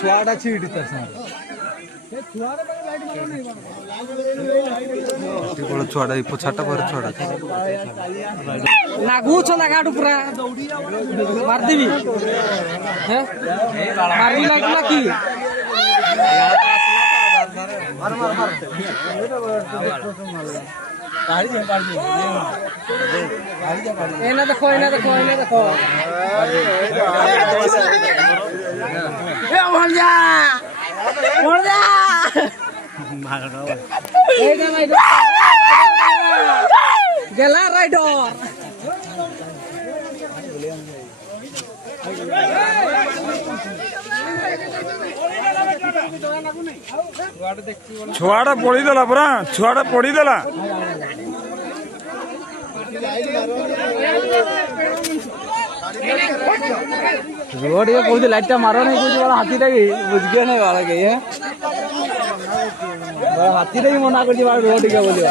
छुआटा छीट छुआटा छाटा पर छुआटा नागुछ ना गाडू पूरा मार देबी हैं मारबी लाइक ना की मार मार मार गाड़ी दे गाड़ी दे एना देखो ए बोल जा गेला राइडर छुआटा पड़ी देला पूरा छुआटा पड़ी देला रोड ये कोई लाइट मारो नहीं कोई वाला हाथी टाइम बुझ गया नहीं वाला के ये हाथी टाइम मना कर जी वाला रोड के बोलियो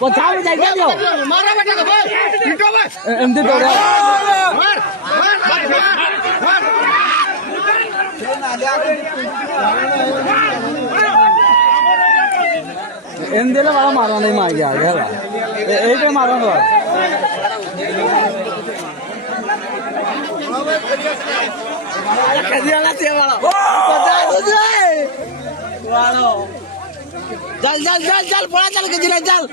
पछा में जाई दियो मारो बेटा को पीटो बस एमदी दौड़ा मार एमदी ला वाला मारो नहीं मार गया ए पे मारो तो कदियाला ते वाला वालो चल चल चल चल बड़ा चल के जिला चल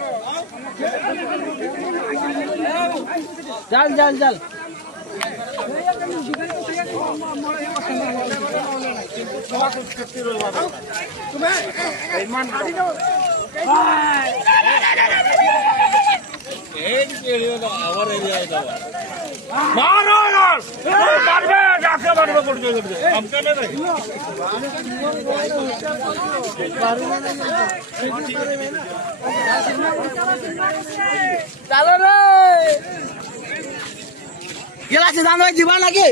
चल चल चल मारो मारबे जाके मारबे पड़ जाए हमके में नहीं चलो रे गेला से दानो जीवा ना के